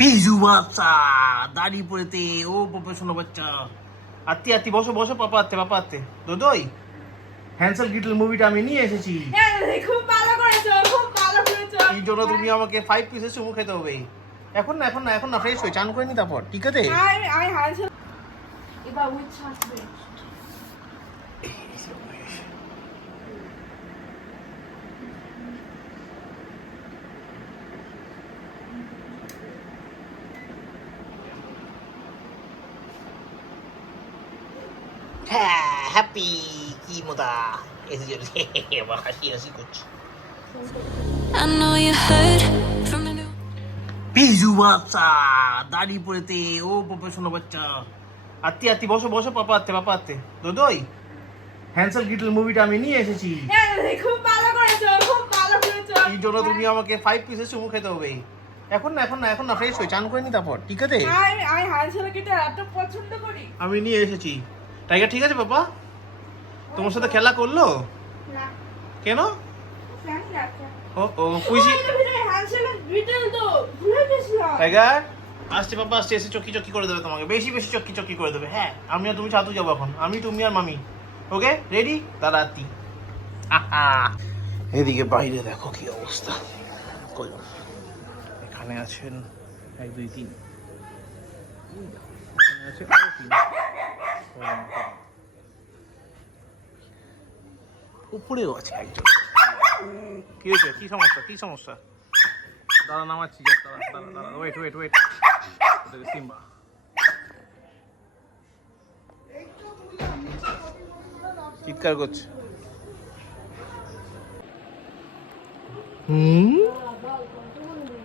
বিজু বাচ্চা দাড়ি পড়েতে ও প্রফেশনাল বাচ্চা আত্তি আত্তি বসো বসো পাপা আত্তে দোদই হ্যান্সেল গ্রিটেল মুভিটা আমি নিয়ে এসেছি। খুব ভালো করেছো, খুব ভালো করেছো। এই জন্য তুমি আমাকে 5 পিসের চুমু খেতে হবে। এখন না ফ্রেশ হয়ে চান করে নি তারপর ঠিক আছে। আমি হালছে এবার উইথ ছাড়বে। হ্যাঁ হ্যাপি কি মজা এসে চলে এবার হাসি করছি। I know you heard from the new. Biju বাচ্চা দাড়ি পড়েতে ও প্রফেশনাল বাচ্চা আত্তি আত্তি বসো বসো পাপা আত্তে দোদই হ্যান্সেল গ্রিটেল মুভিটা আমি নিয়ে এসেছি। খুব ভালো করেছো, খুব ভালো করেছো। এই জন্য তুমি আমাকে 5 পিসের চুমু খেতে হবে। এখন না ফ্রেশ হয়ে চান করে নি তারপর ঠিক আছে। আমি হালছে গিটার এত পছন্দ করি। আমি নিয়ে এসেছি টাইগার ঠিক আছে পাপা। তোমার সাথে খেলা করলো না কেন? ফ্যান রাখো। ও কুইজি হালছে গিটার তো ভুলে গেছিলাম। টাইগার আসছে পাপা আসছে এসে চকি করে দেবে তোমাকে বেশি চকি করে দেবে। হ্যাঁ আমি আর তুমি ছাতু যাবো এখন আমি তুমি আর মামি। ওকে রেডি দাঁড়াতি। এদিকে বাইরে দেখো কি অবস্থা। এখানে আছেন 1 2 3 এখানে আছে আরো 3 উপরেও আছে একজন। কি হয়েছে কি সমস্যা দাঁড়া নামাচ্ছি দাঁড়া ওয়েট সিম্বা চিৎকার করছে।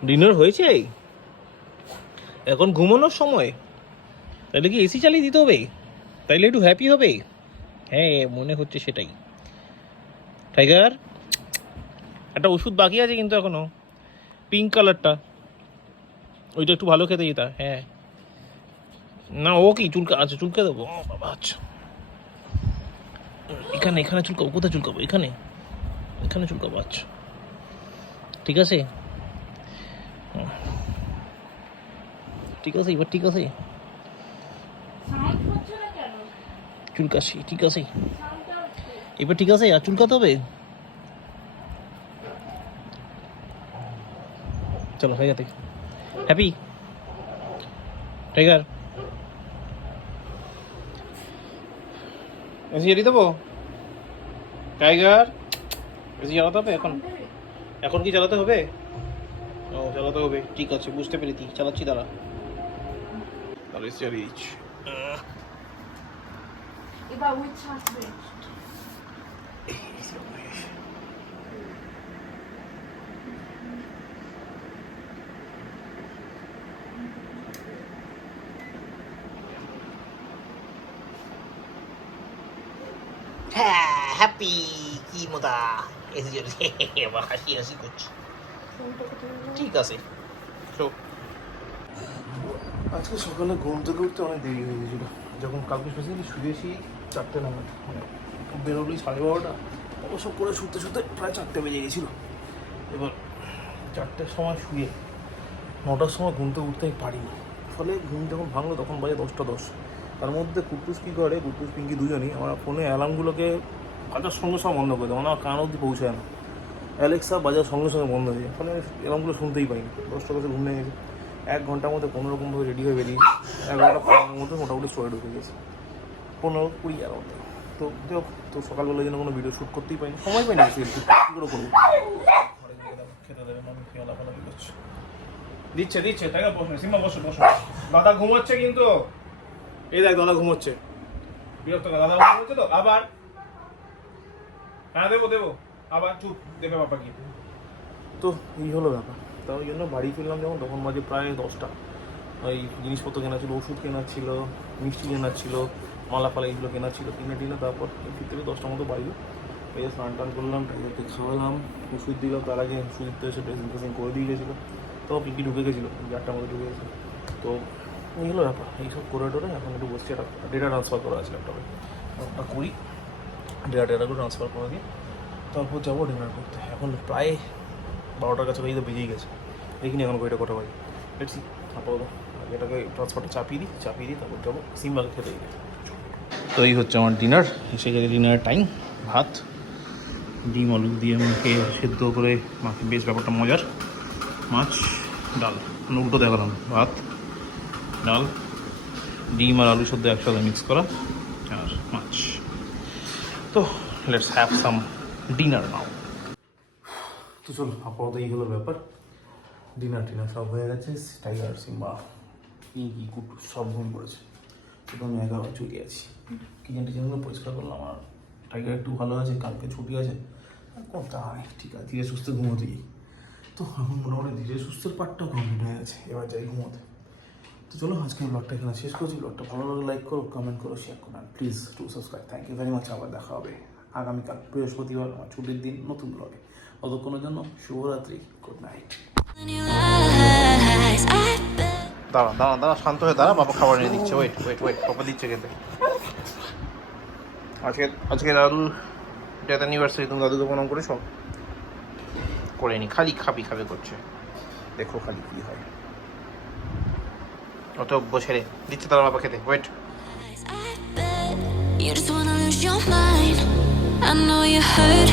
ডিনার হয়েছে এখন ঘুমানোর সময় তাহলে কি এসি চালিয়ে দিতে হবে তাইলে একটু হ্যাপি হবে। হ্যাঁ মনে হচ্ছে সেটাই। টাইগার একটা ওষুধ বাকি আছে কিন্তু এখনো পিঙ্ক কালারটা ওইটা একটু ভালো খেতে যেতা। হ্যাঁ না ও কি চুলকে দেবো বাবা। আচ্ছা এখানে চুলকাবো কোথায় চুলকাবো এখানে চুলকাবো। আচ্ছা ঠিক আছে এবার ঠিক আছে সাউন্ড হচ্ছে না কেন? চুলকাছি ঠিক আছে সাউন্ডটা হচ্ছে। এবার ঠিক আছে আর চুলকাতে হবে। চলো হয়ে যাবে হ্যাপি। টাইগার এসি জ্বালিয়ে দেবো। টাইগার এসি জ্বালাতে হবে এখন কি চালাতে হবে? ও চালাতে হবে ঠিক আছে বুঝতে পেরেছি চালাচ্ছি দাঁড়া তাহলে এসি জ্বালিয়ে দিচ্ছি। এবার উইথ ছাড়বে। হ্যাঁ হ্যাপি কি মজা এসে চলে এবার হাসি করছি। ঠিক আছে আজকে সকালে ঘুম থেকে উঠতে অনেক দেরি হয়ে গেছিল। যখন কালকে স্পেশালি শুয়েছি 4টে নাগাদ মানে বেরোলি 12:30 ওসব করে শুতে প্রায় 4টে বেজে গেছিলো। এবার 4টের সময় শুয়ে 9টার সময় ঘুম থেকে উঠতে পারিনি। ফলে ঘুম যখন ভাঙলো তখন বাজে 10টা 10। তার মধ্যে কুটুস কী করে কুটুস পিঙ্কি দুজনই আমার ফোনে অ্যালার্মগুলোকে বাজার সঙ্গে সঙ্গে বন্ধ করে দেয় আমার কান অবধি পৌঁছায় না। অ্যালেক্সা বাজার সঙ্গে সঙ্গে বন্ধ হয়ে যায় ফলে অ্যালার্মগুলো শুনতেই পাইনি। 10টার কাছে ঘুম ভেঙে গেছে। 1 ঘন্টার মধ্যে কোনোরকমভাবে রেডি হয়ে বেরিয়ে 11টা মধ্যে মোটামুটি স্টোরে ঢুকে গেছে 15-20 এর মধ্যে। তো সকালবেলা যেন কোনো ভিডিও শ্যুট করতেই পাইনি সময় পাইনি কী করে করবো। খেতে দেবে মামি খেয়াল করছে দিচ্ছে তাই বসো সিম্বা বসো দাদা ঘুমোচ্ছে কিন্তু এই দেখ দাদা ঘুমোচ্ছে বিরক্ত দাদা ঘুমোচ্ছে তো আবার হ্যাঁ দেবো আবার চুপ দেবে বাবা কি। তো এই হলো ব্যাপার। তা ওই জন্য বাড়ি ফিরলাম যখন তখন বাজে প্রায় 10টা। ওই জিনিসপত্র কেনা ছিল ওষুধ কেনা ছিল মিষ্টি কেনার ছিল মালাফালা এইগুলো কেনা ছিল কিনে তারপর ফিরতে 10টার মতো বাড়ি এই স্নান টান করলাম টাইগারকে খাওয়ালাম ওষুধ দিলাম। তার আগে ওষুধ এসে ড্রেসিং করে দিয়ে গেছিলো তো পিঙ্কি ঢুকে গেছিলো 8টার মধ্যে ঢুকে গেছিলো। তো এই হলো ব্যাপার এইসব করে টোরে এখন একটু বসছি একটা ডেটা ট্রান্সফার করা আছে ল্যাপটপে ওটা করি ডেটা করে ট্রান্সফার করে দিই তারপর যাবো ডিনার করতে। এখন প্রায় 12টার কাছাকাছি তো বেজেই গেছে দেখিনি এখন কয়টা কটা বাজে দেখছি আপাতত এটাকে ট্রান্সফারটা চাপিয়ে দিই তারপর যাবো সিম্বাকে খেতে দিই। তো এই হচ্ছে আমার ডিনার, এসে গেছে ডিনারের টাইম। ভাত, ডিম আলু দিয়ে মাকে সেদ্ধ করে মাকে বেশ ব্যাপারটা মজার, মাছ, ডাল, মানে উল্টো দেখালাম, ভাত, ডাল, ডিম আর আলু সেদ্ধ একসাথে মিক্স করা আর মাছ। তো লেটস হ্যাভ সাম ডিনার নাও। তো চলো আপাতত এই হলো ব্যাপার, ডিনার সব হয়ে গেছে। টাইগার, সিম্বা, ইঙ্কি, কুটু সব ঘুম পড়েছে, শুধু আমি একা চুকে আছি। কিচেন টিচেনগুলো পরিষ্কার করলাম, আর টাইগার একটু ভালো আছে, কালকে ছুটি আছে, আর করতে হয় ঠিক আছে, ধীরে সুস্থে ঘুমোতে যাই। তো এখন মোটামুটি ধীরে সুস্থের পার্টটা কমপ্লিট হয়ে গেছে, এবার যাই ঘুমোতে। তো চলো আজকে ব্লগটা এখানে শেষ করছি। ব্লগটা ভালো লাগলে লাইক করো, কমেন্ট করো, শেয়ার করো, আর please to subscribe. Thank you very much. আবার দেখা হবে আগামীকাল বৃহস্পতিবার, আমার ছুটির দিন, নতুন ব্লগে। ততক্ষণের জন্য শুভরাত্রি, good night. In your eyes, I bet. দাঁড়া শান্ত হয়ে দাঁড়া, বাবা খাবার নিয়ে দিচ্ছে। ওয়েট বাবা দিচ্ছে খেতে। আজকে দাদু ডেথ অ্যানিভার্সারি, তুমি দাদুকে প্রণাম করে সব করে নি, খালি খাবে করছে, দেখো খালি কি হয়। অত বসে রে দিচ্ছে তার বাবা খেতে। Wait, I bet you just wanna lose your mind. I know you hurt.